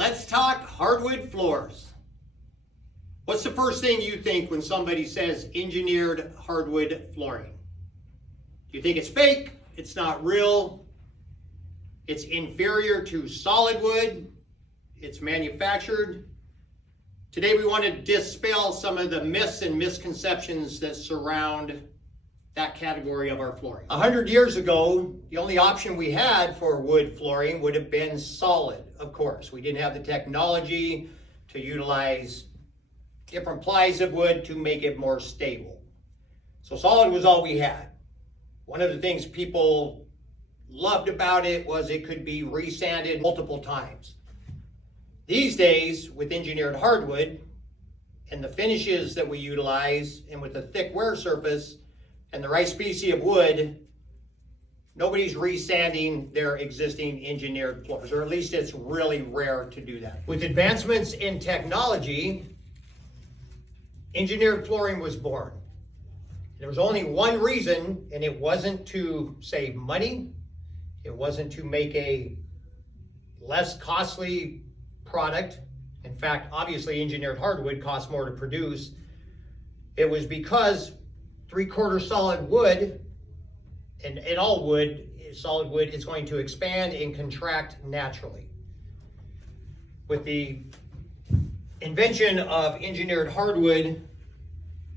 Let's talk hardwood floors. What's the first thing you think when somebody says engineered hardwood flooring? Do you think it's fake? It's not real? It's inferior to solid wood? It's manufactured? Today we want to dispel some of the myths and misconceptions that surround that category of our flooring. 100 years ago, the only option we had for wood flooring would have been solid, of course. We didn't have the technology to utilize different plies of wood to make it more stable. So solid was all we had. One of the things people loved about it was it could be resanded multiple times. These days, with engineered hardwood and the finishes that we utilize, and with a thick wear surface and the right species of wood, nobody's resanding their existing engineered floors, or at least it's really rare to do that. With advancements in technology, engineered flooring was born. There was only one reason, and it wasn't to save money. It wasn't to make a less costly product. In fact, obviously engineered hardwood costs more to produce. It was because 3/4 solid wood, and all wood, solid wood is going to expand and contract naturally. With the invention of engineered hardwood,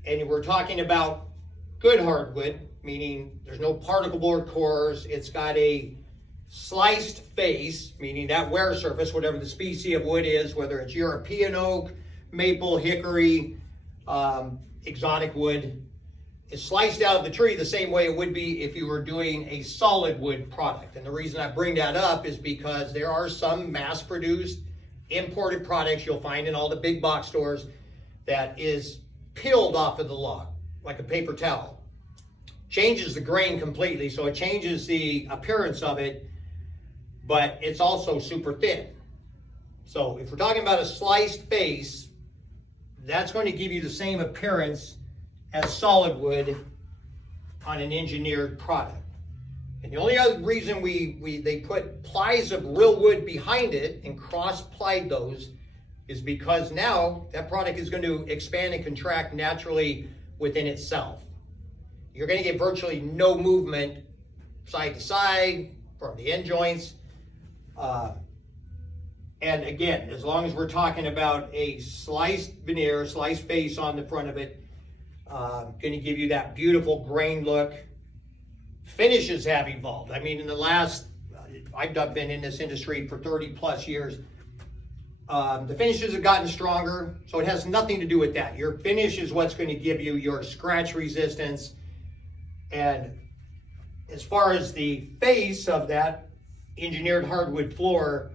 and we're talking about good hardwood, meaning there's no particle board cores, it's got a sliced face, meaning that wear surface, whatever the species of wood is, whether it's European oak, maple, hickory, exotic wood, is sliced out of the tree the same way it would be if you were doing a solid wood product. And the reason I bring that up is because there are some mass-produced imported products you'll find in all the big box stores that is peeled off of the log like a paper towel. Changes the grain completely, so it changes the appearance of it, but it's also super thin. So if we're talking about a sliced face, that's going to give you the same appearance as solid wood on an engineered product. And the only other reason they put plies of real wood behind it and cross-plied those is because now that product is going to expand and contract naturally within itself. You're going to get virtually no movement side to side from the end joints. And again, as long as we're talking about a sliced veneer, sliced face on the front of it, going to give you that beautiful grain look. Finishes have evolved. I mean, in the last, I've been in this industry for 30 plus years. The finishes have gotten stronger, so it has nothing to do with that. Your finish is what's going to give you your scratch resistance. And as far as the face of that engineered hardwood floor,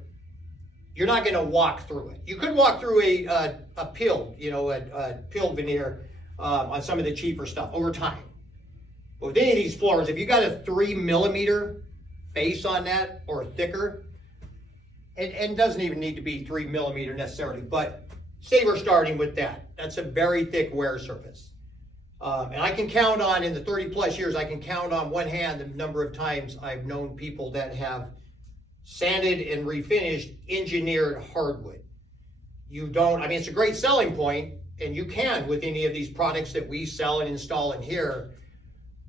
you're not going to walk through it. You could walk through a peeled, a peeled veneer on some of the cheaper stuff over time. But with any of these floors, if you got a 3 millimeter face on that or thicker, and doesn't even need to be 3 millimeter necessarily, but say we're starting with that. That's a very thick wear surface. And I can count on, in the 30 plus years, I can count on one hand the number of times I've known people that have sanded and refinished engineered hardwood. It's a great selling point, and you can with any of these products that we sell and install in here,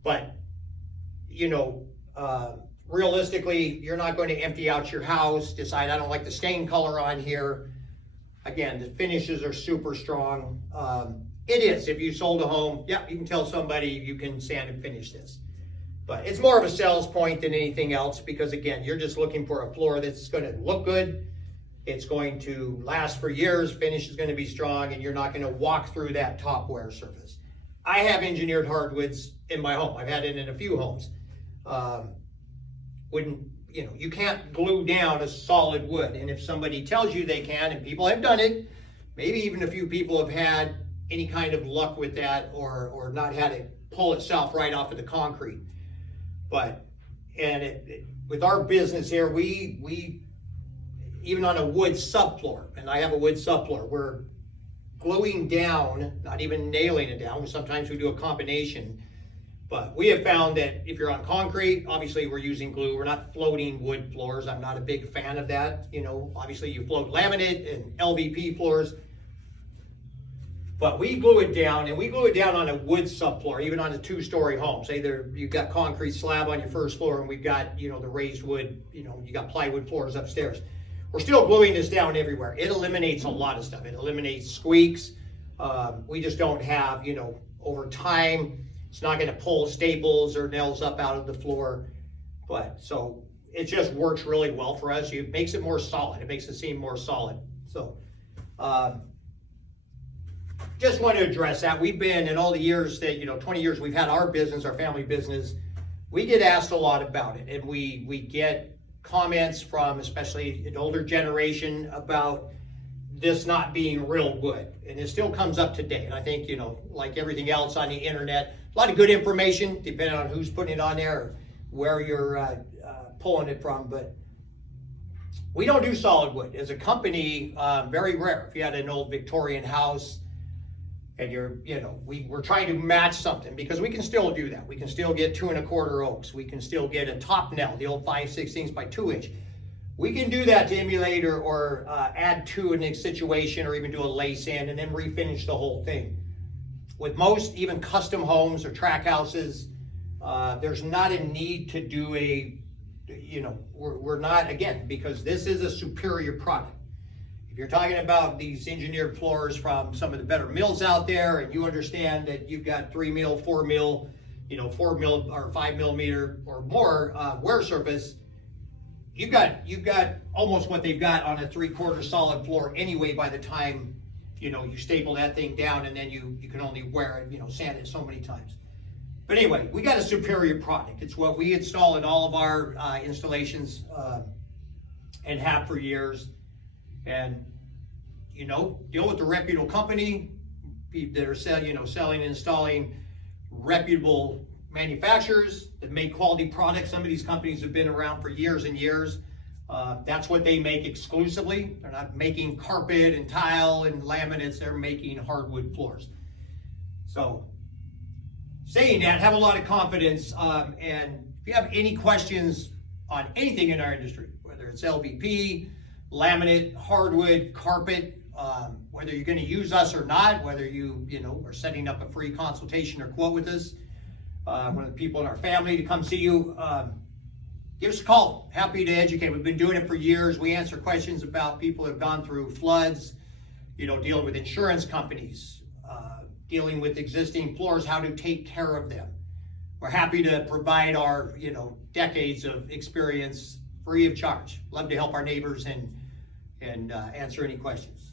but realistically, you're not going to empty out your house, decide I don't like the stain color on here. Again, the finishes are super strong. It is, if you sold a home, yeah, you can tell somebody you can sand and finish this. But it's more of a sales point than anything else, because again, you're just looking for a floor that's going to look good. It's going to last for years, finish is going to be strong, and you're not going to walk through that top wear surface. I have engineered hardwoods in my home. I've had it in a few homes. You can't glue down a solid wood. And if somebody tells you they can, and people have done it, maybe even a few people have had any kind of luck with that, or not had it pull itself right off of the concrete. But, with our business here, we even on a wood subfloor, and I have a wood subfloor, we're gluing down, not even nailing it down. Sometimes we do a combination, But we have found that if you're on concrete, obviously we're using glue. We're not floating wood floors. I'm not a big fan of that. You know, obviously you float laminate and LVP floors. But we glue it down, and we glue it down on a wood subfloor, even on a 2-story home. Say you've got concrete slab on your first floor, and we've got, you know, the raised wood, you know, you got plywood floors upstairs. We're still gluing this down everywhere. It eliminates a lot of stuff. It eliminates squeaks. We just don't have, you know, over time, it's not going to pull staples or nails up out of the floor. But so it just works really well for us. It makes it more solid. It makes it seem more solid. So just want to address that. We've been, in all the years that, you know, 20 years we've had our business, our family business, we get asked a lot about it. And we get comments from especially an older generation about this not being real good. And it still comes up today. And I think, you know, like everything else on the internet, a lot of good information, depending on who's putting it on there or where you're pulling it from. But we don't do solid wood. As a company, very rare. If you had an old Victorian house and we're trying to match something, because we can still do that. We can still get 2 1/4 oaks. We can still get a top nail, the old 5/16 by 2 inch. We can do that to emulate or add to a situation, or even do a lace in and then refinish the whole thing. With most even custom homes or track houses, there's not a need to do we're not, again, because this is a superior product. If you're talking about these engineered floors from some of the better mills out there, and you understand that you've got 3 mil, 4 mil, 4 mil or 5 millimeter or more wear surface, you've got almost what they've got on a 3/4 solid floor anyway by the time you staple that thing down, and then you can only wear it, sand it so many times. But anyway, we got a superior product. It's what we install in all of our installations and have for years. And deal with a reputable company that are selling and installing reputable manufacturers that make quality products. Some of these companies have been around for years and years. That's what they make exclusively. They're not making carpet and tile and laminates. They're making hardwood floors. So, saying that, have a lot of confidence. And if you have any questions on anything in our industry, whether it's LVP, laminate, hardwood, carpet, whether you're going to use us or not, whether you are setting up a free consultation or quote with us, one of the people in our family to come see you, give us a call. Happy to educate. We've been doing it for years. We answer questions about people who have gone through floods, dealing with insurance companies, dealing with existing floors, how to take care of them. We're happy to provide our, decades of experience free of charge. Love to help our neighbors and answer any questions.